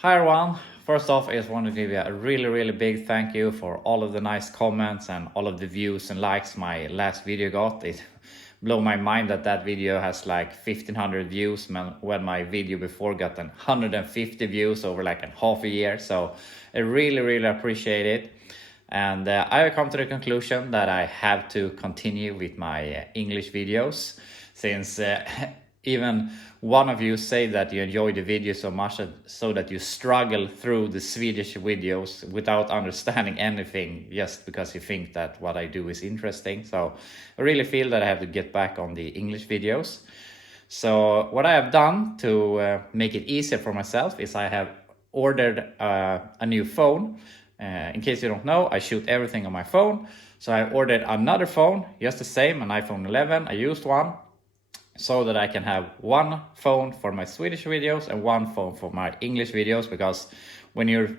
Hi everyone, first off I just want to give you a really big thank you for all of the nice comments and all of the views and likes my last video got. It blew my mind that video has like 1500 views when my video before got 150 views over like a half a year. So I really appreciate it. And I have come to the conclusion that I have to continue with my English videos, since even one of you say that you enjoy the video so much so that you struggle through the Swedish videos without understanding anything, just because you think that what I do is interesting. So I really feel that I have to get back on the English videos. So what I have done to make it easier for myself is I have ordered a new phone. In case you don't know, I shoot everything on my phone. So I ordered another phone, just the same, an iPhone 11. I used one, so that I can have one phone for my Swedish videos and one phone for my English videos, because when you're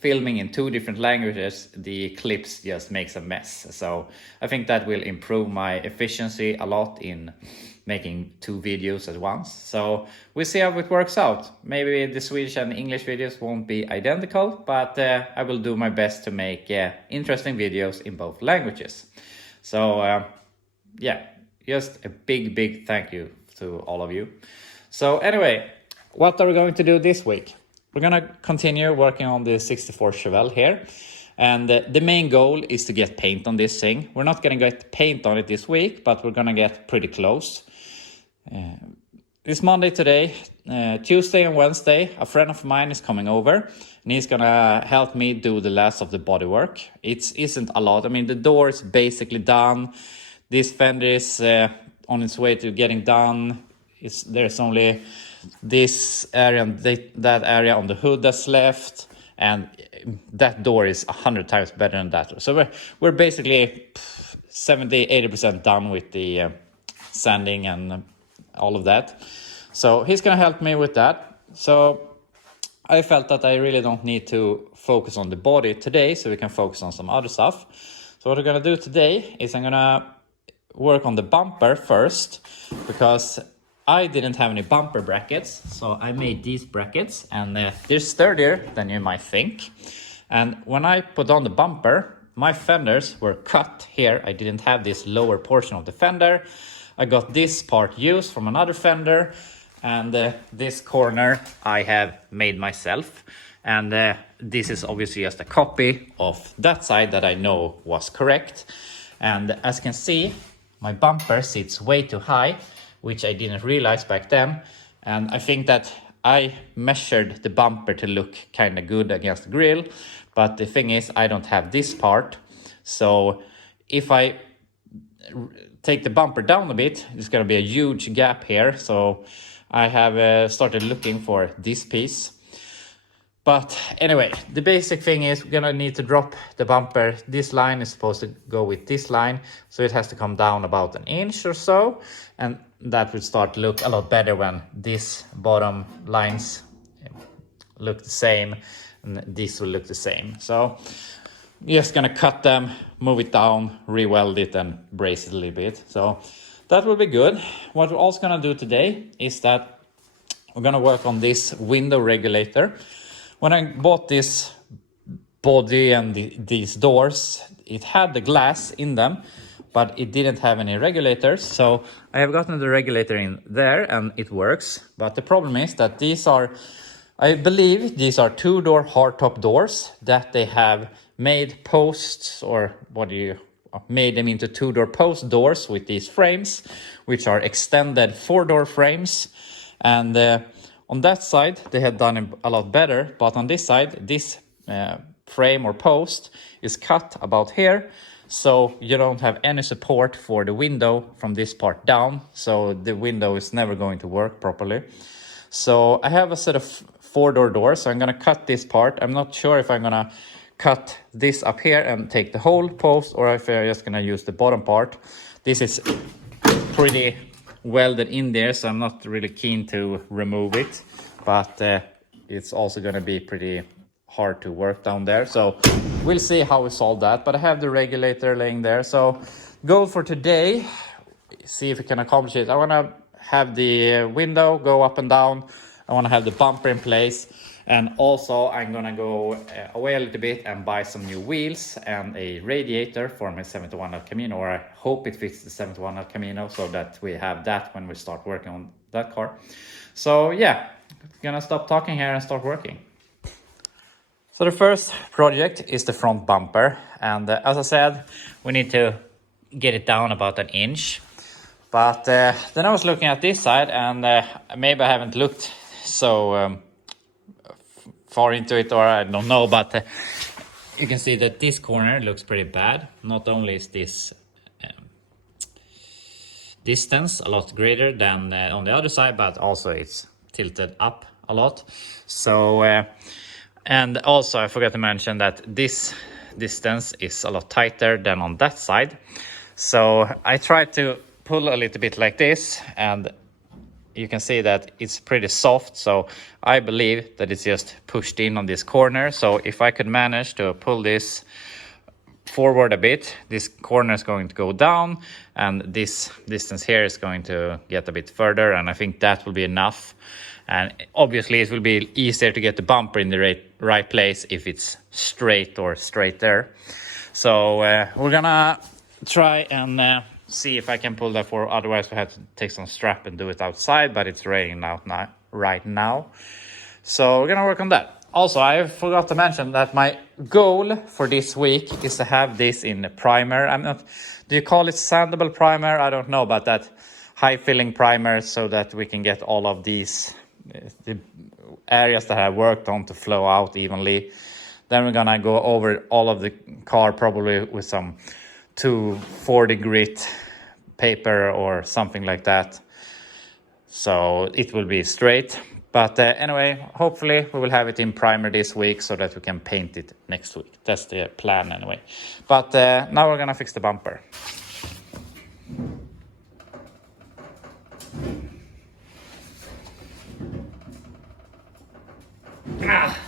filming in two different languages, the clips just makes a mess. So I think that will improve my efficiency a lot in making two videos at once. So we'll see how it works out. Maybe the Swedish and English videos won't be identical, but I will do my best to make interesting videos in both languages. So yeah, just a big thank you to all of you. So anyway, what are we going to do this week? We're going to continue working on the 64 Chevelle here. And the main goal is to get paint on this thing. We're not going to get paint on it this week, but we're going to get pretty close. It's Monday today. Tuesday and Wednesday, a friend of mine is coming over, and he's going to help me do the last of the bodywork. It isn't a lot. I mean, the door is basically done. This fender is on its way to getting done. There's only this area and that area on the hood that's left, and that door is 100 times better than that. So we're basically 70-80% done with the sanding and all of that. So he's gonna help me with that. So I felt that I really don't need to focus on the body today, so we can focus on some other stuff. So what we're gonna do today is I'm gonna work on the bumper first, because I didn't have any bumper brackets, so I made these brackets, and they're sturdier than you might think. And when I put on the bumper, my fenders were cut here. I didn't have this lower portion of the fender. I got this part used from another fender, and this corner I have made myself. And this is obviously just a copy of that side that I know was correct. And as you can see, my bumper sits way too high, which I didn't realize back then. And I think that I measured the bumper to look kind of good against the grill. But the thing is, I don't have this part. So if I take the bumper down a bit, there's going to be a huge gap here. So I have started looking for this piece. But anyway, the basic thing is we're gonna need to drop the bumper. This line is supposed to go with this line, so it has to come down about an inch or so, and that will start to look a lot better when these bottom lines look the same and this will look the same. So just gonna cut them, move it down, re-weld it and brace it a little bit. So that will be good. What we're also gonna do today is that we're gonna work on this window regulator. When I bought this body and these doors, it had the glass in them, but it didn't have any regulators. So I have gotten the regulator in there and it works. But the problem is that these are, I believe these are two-door hardtop doors that they have made posts, or made them into two-door post doors with these frames, which are extended four-door frames. And on that side, they had done it a lot better, but on this side, this frame or post is cut about here, so you don't have any support for the window from this part down, so the window is never going to work properly. So I have a set of four-door doors, so I'm gonna cut this part. I'm not sure if I'm gonna cut this up here and take the whole post, or if I'm just gonna use the bottom part. This is pretty welded in there, so I'm not really keen to remove it, but it's also going to be pretty hard to work down there, so we'll see how we solve that. But I have the regulator laying there, so goal for today, see if we can accomplish it. I want to have the window go up and down. I want to have the bumper in place, And also I'm gonna go away a little bit and buy some new wheels and a radiator for my 71 El Camino, or I hope it fits the 71 El Camino, so that we have that when we start working on that car. So yeah, gonna stop talking here and start working. So the first project is the front bumper, and as I said, we need to get it down about an inch. But then I was looking at this side, and maybe I haven't looked so far into it, or I don't know, but you can see that this corner looks pretty bad. Not only is this distance a lot greater than on the other side, but also it's tilted up a lot. So and also I forgot to mention that this distance is a lot tighter than on that side. So I tried to pull a little bit like this, and you can see that it's pretty soft. So I believe that it's just pushed in on this corner. So if I could manage to pull this forward a bit, this corner is going to go down, and this distance here is going to get a bit further, and I think that will be enough. And obviously it will be easier to get the bumper in the right place if it's straight or straight there. So we're gonna try and see if I can pull that forward. Otherwise we have to take some strap and do it outside, but it's raining out right now. So we're gonna work on that. Also, I forgot to mention that my goal for this week is to have this in primer. Do you call it sandable primer? I don't know, but that high filling primer, so that we can get all of these the areas that I worked on to flow out evenly. Then we're gonna go over all of the car, probably with some 240 grit paper or something like that, so it will be straight. But anyway, hopefully we will have it in primer this week so that we can paint it next week. That's the plan anyway. But now we're gonna fix the bumper. Ah.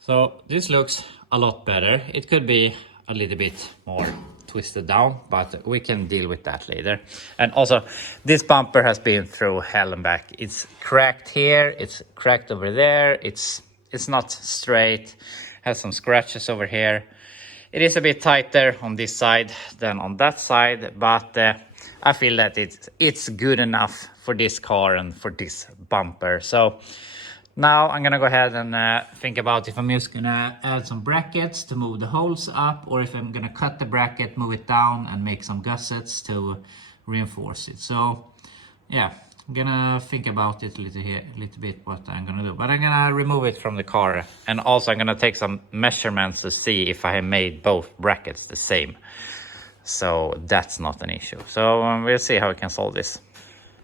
So this looks a lot better. It could be a little bit more twisted down, but we can deal with that later. And also, this bumper has been through hell and back. It's cracked here, it's cracked over there, it's not straight, has some scratches over here. It is a bit tighter on this side than on that side, but I feel that it's good enough for this car and for this bumper. So now I'm gonna go ahead and think about if I'm just gonna add some brackets to move the holes up, or if I'm gonna cut the bracket, move it down, and make some gussets to reinforce it. So yeah, I'm gonna think about it a little bit what I'm gonna do. But I'm gonna remove it from the car, and also I'm gonna take some measurements to see if I have made both brackets the same. So that's not an issue. So we'll see how we can solve this.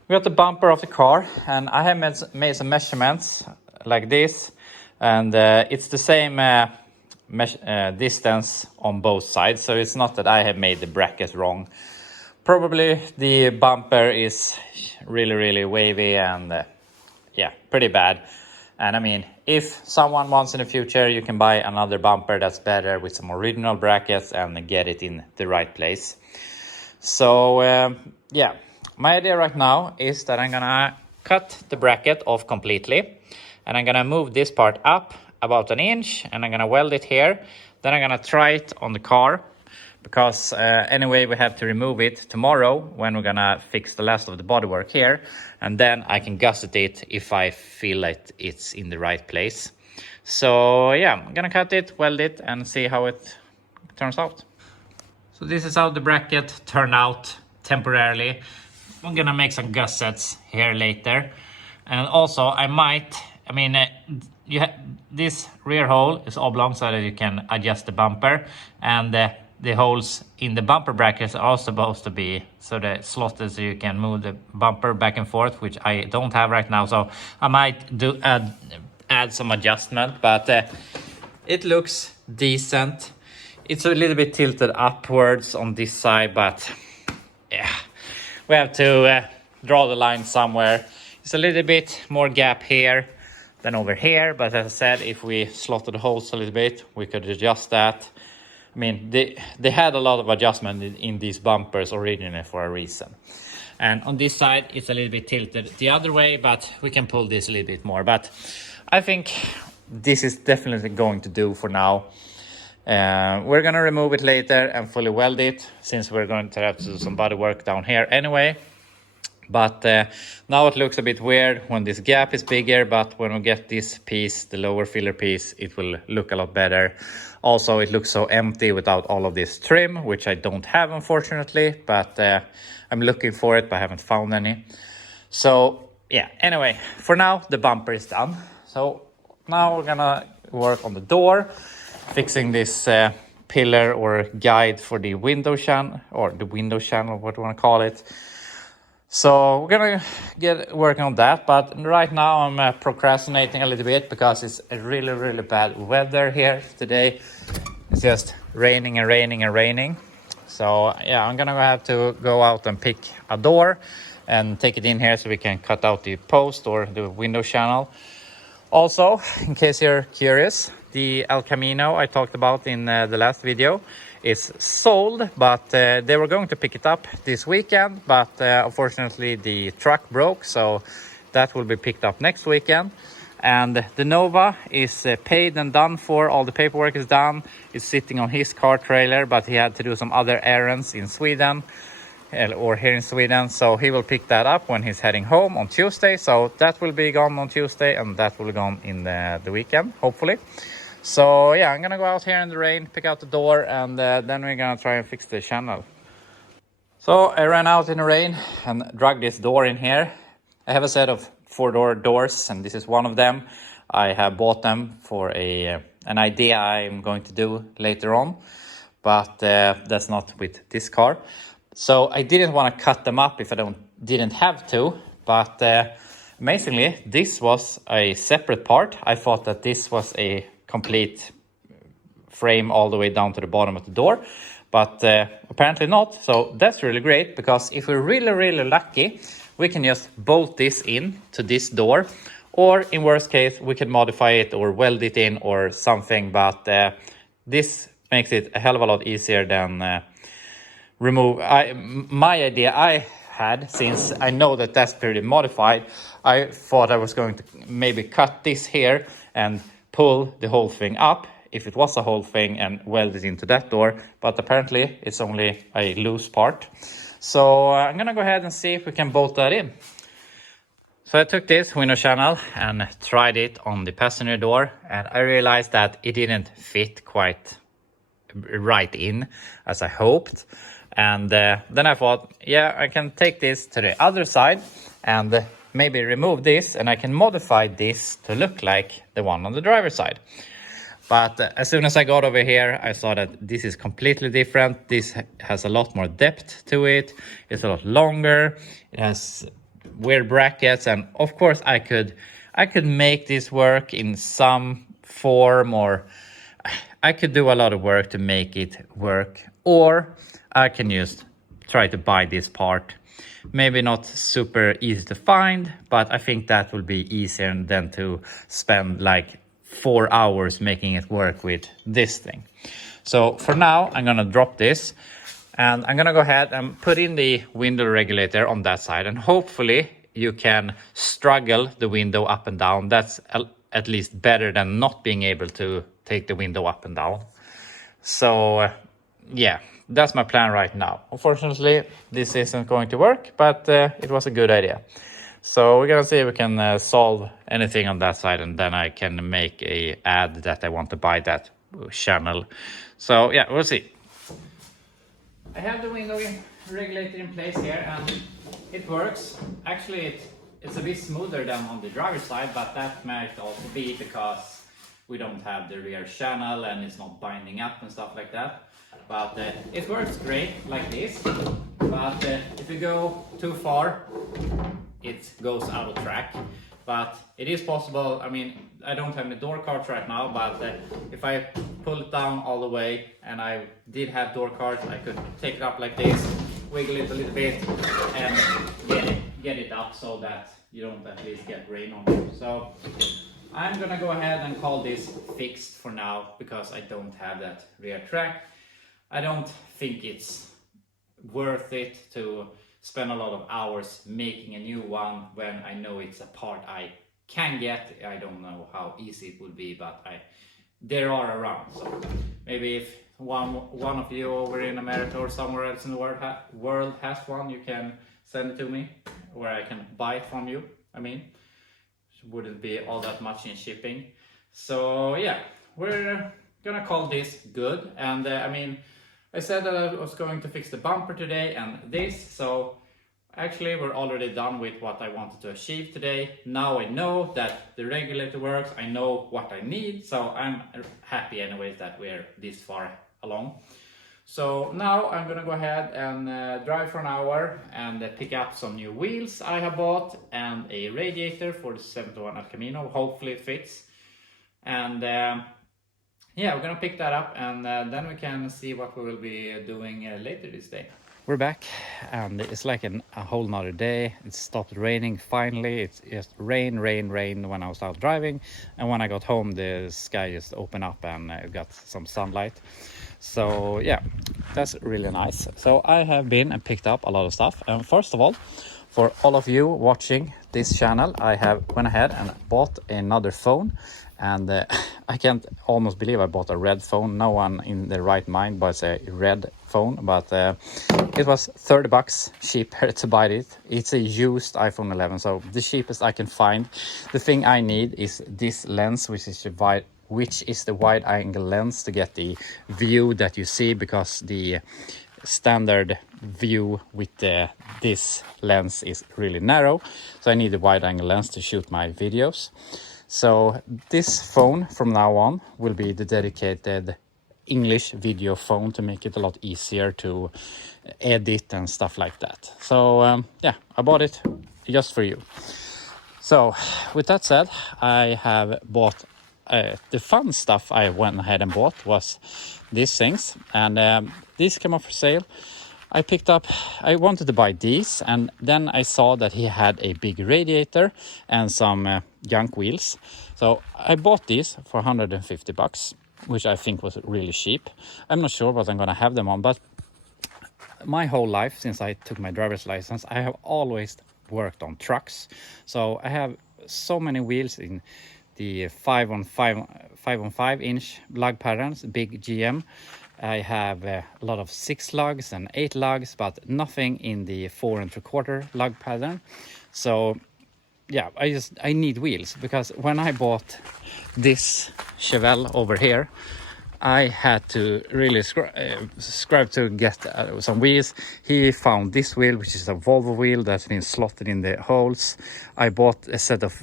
We got the bumper of the car, and I have made some measurements like this, and it's the same distance on both sides, so it's not that I have made the bracket wrong. Probably the bumper is really wavy and yeah, pretty bad. And I mean, if someone wants in the future, you can buy another bumper that's better with some original brackets and get it in the right place. So yeah, my idea right now is that I'm gonna cut the bracket off completely, and I'm gonna move this part up about an inch, and I'm gonna weld it here. Then I'm gonna try it on the car, because anyway we have to remove it tomorrow when we're gonna fix the last of the bodywork here, and then I can gusset it if I feel like it's in the right place. So yeah, I'm gonna cut it, weld it, and see how it turns out. So this is how the bracket turned out temporarily. I'm gonna make some gussets here later, and also this rear hole is oblong so that you can adjust the bumper, and the holes in the bumper brackets are also supposed to be so the slotted so you can move the bumper back and forth, which I don't have right now. So I might add some adjustment, but it looks decent. It's a little bit tilted upwards on this side, but yeah, we have to draw the line somewhere. It's a little bit more gap here, than over here. But as I said, if we slotted the holes a little bit, we could adjust that. I mean, they had a lot of adjustment in these bumpers originally for a reason. And on this side, it's a little bit tilted the other way, but we can pull this a little bit more. But I think this is definitely going to do for now. We're gonna remove it later and fully weld it, since we're going to have to do some body work down here anyway. But now it looks a bit weird when this gap is bigger, but when we get this piece, the lower filler piece, it will look a lot better. Also, it looks so empty without all of this trim, which I don't have, unfortunately, but I'm looking for it, but I haven't found any. So yeah, anyway, for now, the bumper is done. So now we're gonna work on the door, fixing this pillar or guide for the window channel, or the window channel, what do you want to call it. So we're gonna get working on that, but right now I'm procrastinating a little bit because it's a really bad weather here today. It's just raining and raining and raining. So yeah, I'm gonna have to go out and pick a door and take it in here so we can cut out the post or the window channel. Also, in case you're curious, the El Camino I talked about in the last video is sold, but they were going to pick it up this weekend, but unfortunately the truck broke, so that will be picked up next weekend. And the Nova is paid and done for. All the paperwork is done. It's sitting on his car trailer, but he had to do some other errands in Sweden, or here in Sweden, so he will pick that up when he's heading home on Tuesday. So that will be gone on Tuesday, and that will be gone in the weekend, hopefully. So yeah, I'm gonna go out here in the rain, pick out the door, and then we're gonna try and fix the channel. So I ran out in the rain and dragged this door in here. I have a set of 4-door doors, and this is one of them. I have bought them for an idea I'm going to do later on, but that's not with this car. So I didn't want to cut them up if I didn't have to, but amazingly, this was a separate part. I thought that this was a complete frame all the way down to the bottom of the door, but apparently not. So that's really great, because if we're really lucky, we can just bolt this in to this door, or in worst case we can modify it or weld it in or something. But this makes it a hell of a lot easier than remove. My idea I had, since I know that that's pretty modified, I thought I was going to maybe cut this here and pull the whole thing up, if it was a whole thing, and weld it into that door, but apparently it's only a loose part. So I'm gonna go ahead and see if we can bolt that in. So I took this window channel and tried it on the passenger door, and I realized that it didn't fit quite right in as I hoped. And then I thought, yeah, I can take this to the other side and maybe remove this, and I can modify this to look like the one on the driver's side. But as soon as I got over here, I saw that this is completely different. This has a lot more depth to it. It's a lot longer. It has weird brackets, and of course I could make this work in some form, or I could do a lot of work to make it work, or I can just try to buy this part. Maybe not super easy to find, but I think that will be easier than to spend like 4 hours making it work with this thing. So for now, I'm gonna drop this, and I'm gonna go ahead and put in the window regulator on that side, and hopefully you can struggle the window up and down. That's at least better than not being able to take the window up and down. So yeah, that's my plan right now. Unfortunately, this isn't going to work, but it was a good idea. So we're gonna see if we can solve anything on that side, and then I can make a ad that I want to buy that channel. So yeah, we'll see. I have the window regulator in place here, and it works. Actually, it's a bit smoother than on the driver's side, but that might also be because we don't have the rear channel and it's not binding up and stuff like that. But it works great like this. But if you go too far, it goes out of track. But it is possible. I mean, I don't have any door cards right now, but if I pull it down all the way, and I did have door cards, I could take it up like this, wiggle it a little bit, and get it up so that you don't at least get rain on it. So I'm gonna go ahead and call this fixed for now because I don't have that rear track. I don't think it's worth it to spend a lot of hours making a new one when I know it's a part I can get. I don't know how easy it would be, but there are around. So maybe if one of you over in America or somewhere else in the world has one, you can send it to me, where I can buy it from you. I mean, it wouldn't be all that much in shipping. So yeah, we're gonna call this good. And I mean, I said that I was going to fix the bumper today and this, so actually we're already done with what I wanted to achieve today. Now I know that the regulator works, I know what I need, so I'm happy anyways that we're this far along. So now I'm gonna go ahead and drive for an hour and pick up some new wheels I have bought and a radiator for the 71 El Camino. Hopefully it fits. And yeah, we're gonna pick that up and then we can see what we will be doing later this day. We're back and it's like a whole nother day. It stopped raining finally. It's just rain when I was out driving, and when I got home the sky just opened up and got some sunlight. So yeah, that's really nice. So I have been and picked up a lot of stuff, and first of all, for all of you watching this channel, I have went ahead and bought another phone. And I can't almost believe I bought a red phone. No one in their right mind buys a red phone, but it was 30 bucks cheaper to buy it. It's a used iPhone 11, so the cheapest I can find. The thing I need is this lens, which is the wide angle lens to get the view that you see, because the standard view with this lens is really narrow. So I need a wide angle lens to shoot my videos. So this phone from now on will be the dedicated English video phone to make it a lot easier to edit and stuff like that. So yeah, I bought it just for you. So with that said, I have bought the fun stuff. I went ahead and bought was these things, and these came up for sale. I wanted to buy these, and then I saw that he had a big radiator and some junk wheels. So I bought these for 150 bucks, which I think was really cheap. I'm not sure what I'm gonna have them on, but my whole life since I took my driver's license, I have always worked on trucks. So I have so many wheels in the 5 on 5 inch lug patterns, big GM. I have a lot of 6 lugs and 8 lugs, but nothing in the 4 3/4 lug pattern. So yeah, I need wheels, because when I bought this Chevelle over here, I had to really scrap to get some wheels. He found this wheel, which is a Volvo wheel that's been slotted in the holes. I bought a set of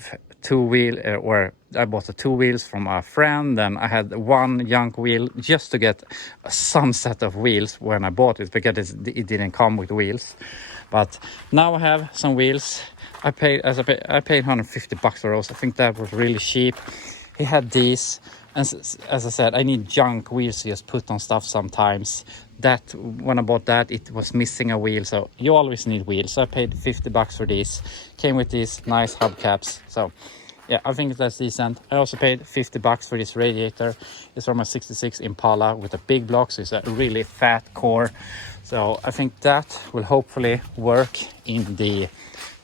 I bought the 2 wheels from a friend, and I had one junk wheel just to get some set of wheels when I bought it, because it didn't come with wheels. But now I have some wheels. I paid 150 bucks for those. I think that was really cheap. He had these, and as I said, I need junk wheels to just put on stuff sometimes. That when I bought that, it was missing a wheel, so you always need wheels. So I paid 50 bucks for these. Came with these nice hubcaps. So yeah, I think that's decent. I also paid 50 bucks for this radiator. It's from a 66 Impala with a big block, so it's a really fat core. So I think that will hopefully work in the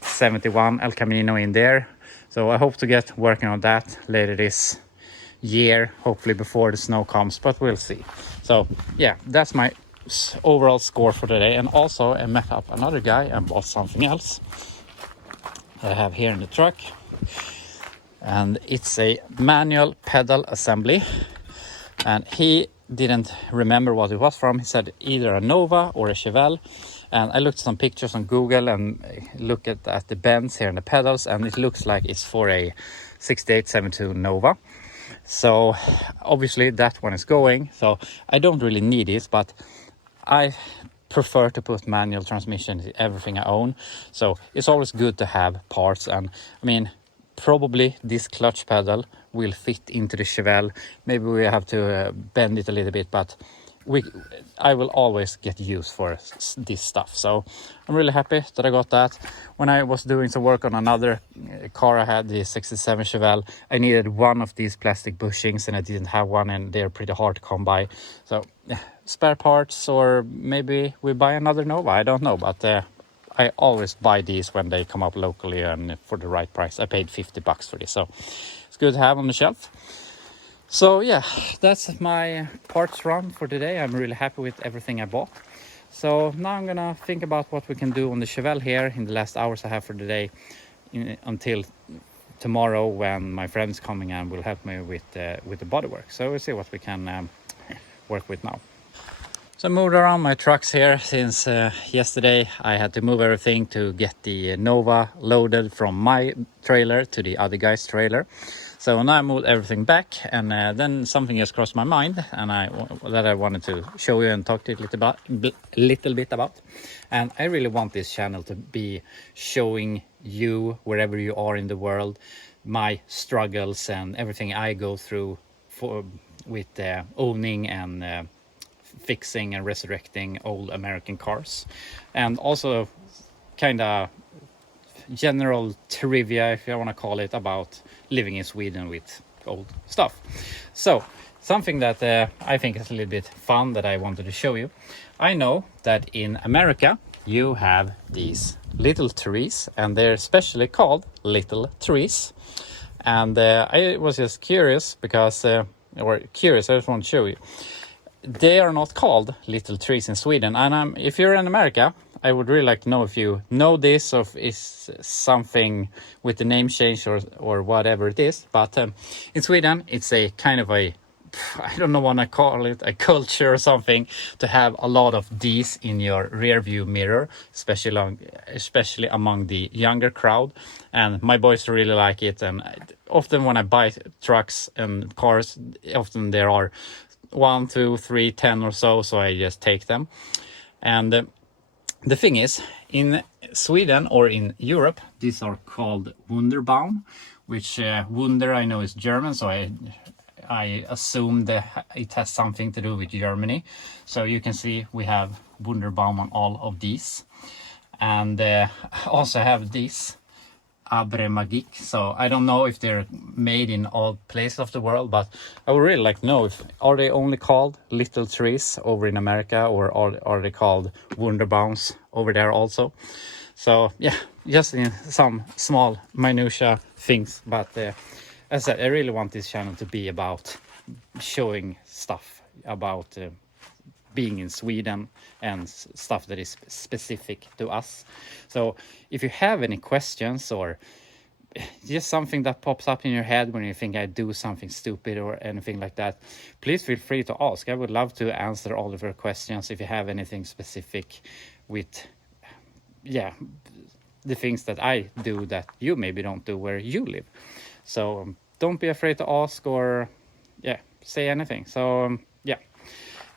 71 El Camino in there. So I hope to get working on that later this year, hopefully before the snow comes, but we'll see. So yeah, that's my overall score for today. And also I met up another guy and bought something else I have here in the truck, and it's a manual pedal assembly, and he didn't remember what it was from. He said either a Nova or a Chevelle, and I looked at some pictures on Google and looked at the bends here in the pedals, and it looks like it's for a 6872 Nova. So obviously that one is going, so I don't really need it, but I prefer to put manual transmission in everything I own. So it's always good to have parts, and I mean, probably this clutch pedal will fit into the Chevelle. Maybe we have to bend it a little bit, but I will always get use for this stuff. So I'm really happy that I got that. When I was doing some work on another car I had, the 67 Chevelle, I needed one of these plastic bushings and I didn't have one, and they're pretty hard to come by. So spare parts, or maybe we buy another Nova, I don't know, but I always buy these when they come up locally and for the right price. I paid $50 for this, so it's good to have on the shelf. So yeah, that's my parts run for today. I'm really happy with everything I bought. So now I'm gonna think about what we can do on the Chevelle here in the last hours I have for the day, until tomorrow when my friend's coming and will help me with the bodywork. So we'll see what we can work with now. So I moved around my trucks here since yesterday. I had to move everything to get the Nova loaded from my trailer to the other guy's trailer. So now I moved everything back, and then something just crossed my mind, and that I wanted to show you and talk to you a little bit about. And I really want this channel to be showing you, wherever you are in the world, my struggles and everything I go through with owning and fixing and resurrecting old American cars, and also kind of general trivia, if you want to call it, about living in Sweden with old stuff. So something that I think is a little bit fun that I wanted to show you. I know that in America you have these little trees, and they're specially called little trees. And I was just curious because I just want to show you. They are not called little trees in Sweden, and if you're in America, I would really like to know if you know this, or if it's something with the name change or whatever it is. But in Sweden, it's a kind of I don't know what I call it, a culture or something, to have a lot of these in your rear view mirror, especially among the younger crowd. And my boys really like it, and often when I buy trucks and cars, often there are 1, 2, 3, 10 or so I just take them. And the thing is, in Sweden or in Europe, these are called Wunderbaum, which Wunder I know is German, so I assume that it has something to do with Germany. So you can see we have Wunderbaum on all of these, and also have these Abre Magique. So I don't know if they're made in all places of the world, but I would really like to know, are they only called little trees over in America, or are they called Wunderbaums over there also? So yeah, just in some small minutia things, but as I said, I really want this channel to be about showing stuff about being in Sweden and stuff that is specific to us. So if you have any questions or just something that pops up in your head when you think I do something stupid or anything like that, please feel free to ask. I would love to answer all of your questions if you have anything specific with the things that I do that you maybe don't do where you live. So don't be afraid to ask or say anything. So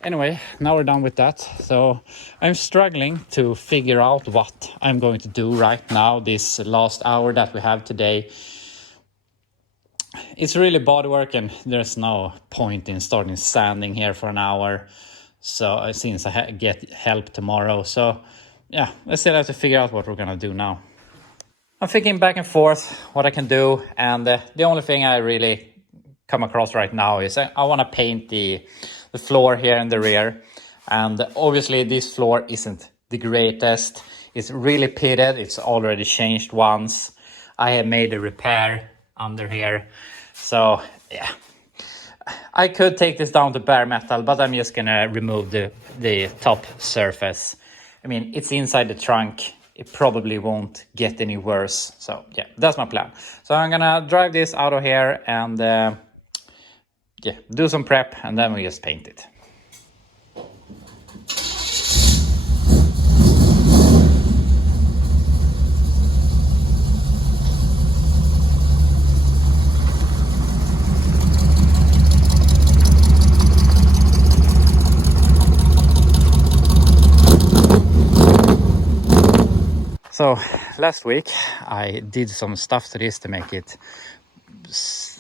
anyway, now we're done with that. So I'm struggling to figure out what I'm going to do right now, this last hour that we have today. It's really bodywork, and there's no point in starting sanding here for an hour. So since I get help tomorrow, so yeah, I still have to figure out what we're gonna do now. I'm thinking back and forth what I can do, and the only thing I really come across right now is I want to paint the floor here in the rear. And obviously this floor isn't the greatest. It's really pitted. It's already changed once. I have made a repair under here. So yeah, I could take this down to bare metal, but I'm just gonna remove the top surface. I mean, it's inside the trunk. It probably won't get any worse. So yeah, that's my plan. So I'm gonna drive this out of here and do some prep, and then we just paint it. So last week I did some stuff to this to make it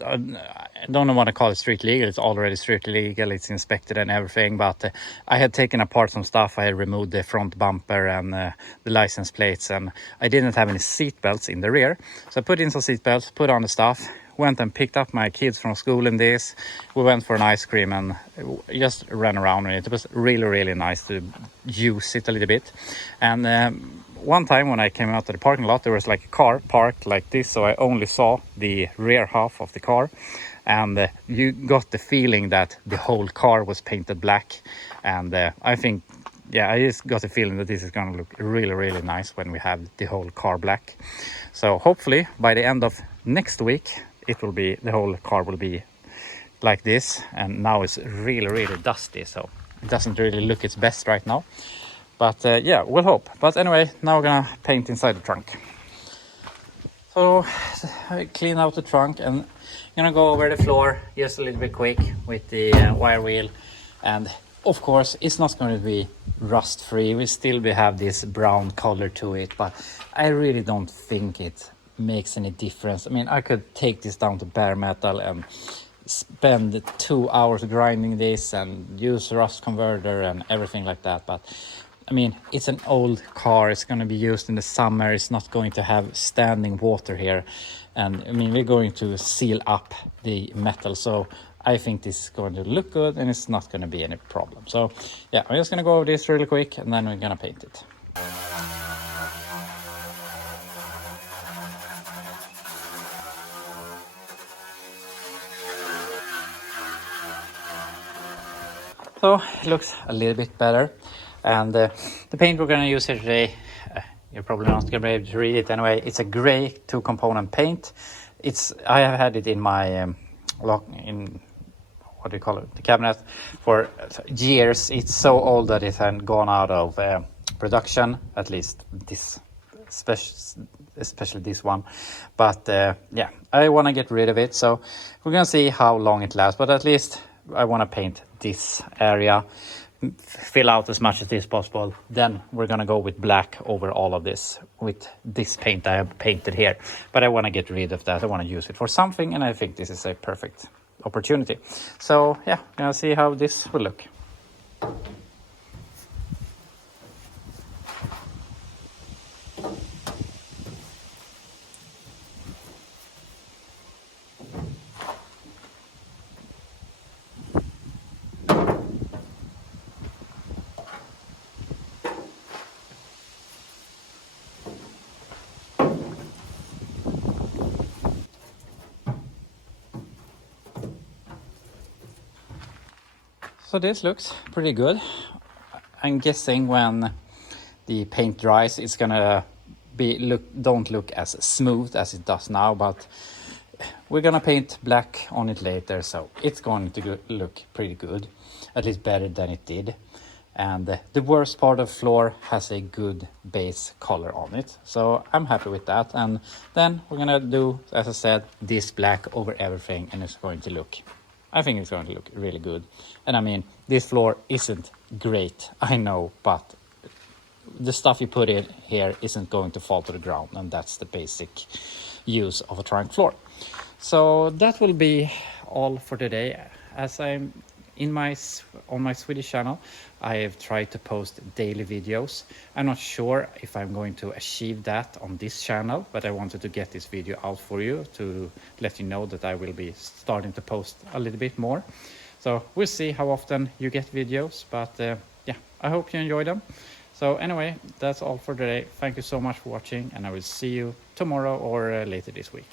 it's I don't know what to call it, street legal. It's already street legal. It's inspected and everything. But I had taken apart some stuff. I had removed the front bumper and the license plates, and I didn't have any seat belts in the rear. So I put in some seat belts, put on the stuff, went and picked up my kids from school in this. We went for an ice cream and just ran around in it. It was really, really nice to use it a little bit. And one time when I came out to the parking lot, there was like a car parked like this, so I only saw the rear half of the car, and you got the feeling that the whole car was painted black. And I think, yeah, I just got the feeling that this is going to look really, really nice when we have the whole car black. So hopefully by the end of next week, it will be, the whole car will be like this. And now it's really, really dusty, so it doesn't really look its best right now. But yeah, we'll hope. But anyway, now we're gonna paint inside the trunk. So I clean out the trunk and I'm gonna go over the floor just a little bit quick with the wire wheel. And of course, it's not going to be rust free. We still have this brown color to it, but I really don't think it makes any difference. I mean, I could take this down to bare metal and spend 2 hours grinding this and use rust converter and everything like that. But I mean, it's an old car. It's going to be used in the summer. It's not going to have standing water here. And I mean, we're going to seal up the metal. So I think this is going to look good and it's not going to be any problem. So yeah, I'm just going to go over this really quick and then we're going to paint it. So it looks a little bit better. And the paint we're going to use here today, you're probably not going to be able to read it anyway. It's a gray 2-component paint. I have had it in my what do you call it, the cabinet for years. It's so old that it had gone out of production, at least this especially this one. But yeah, I want to get rid of it. So we're going to see how long it lasts. But at least I want to paint this area, fill out as much as this possible. Then we're gonna go with black over all of this with this paint I have painted here. But I want to get rid of that. I want to use it for something, and I think this is a perfect opportunity. So yeah, gonna see how this will look. So this looks pretty good. I'm guessing when the paint dries, it's gonna don't look as smooth as it does now, but we're gonna paint black on it later, so it's going to look pretty good, at least better than it did. And the worst part of the floor has a good base color on it, so I'm happy with that. And then we're gonna do, as I said, this black over everything, and it's going to look, I think it's going to look really good. And I mean, this floor isn't great, I know, but the stuff you put in here isn't going to fall to the ground, and that's the basic use of a trunk floor. So that will be all for today. As I'm on my Swedish channel, I have tried to post daily videos. I'm not sure if I'm going to achieve that on this channel, but I wanted to get this video out for you to let you know that I will be starting to post a little bit more. So we'll see how often you get videos, but yeah, I hope you enjoy them. So anyway, that's all for today. Thank you so much for watching, and I will see you tomorrow or later this week.